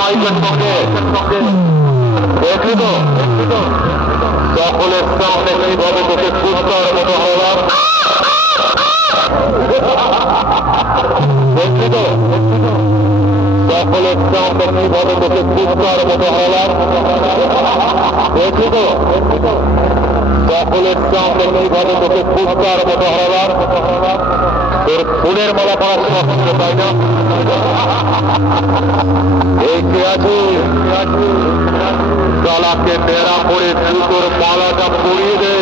মাইকের সঙ্গে দেখলি তো সকলের সামনে তোকে কুস্তার মতো হলাম দেখলি সকলের সামনে বকুলের চাপ এইভাবে তোকে ফুটকার মতো হারাবার তোর ফুলের মালা পড়ার শখ ছিল, তাই না? এই কে আছে গলাকে বেড়া পড়ে জুতোর মালাটা পরিয়ে দে।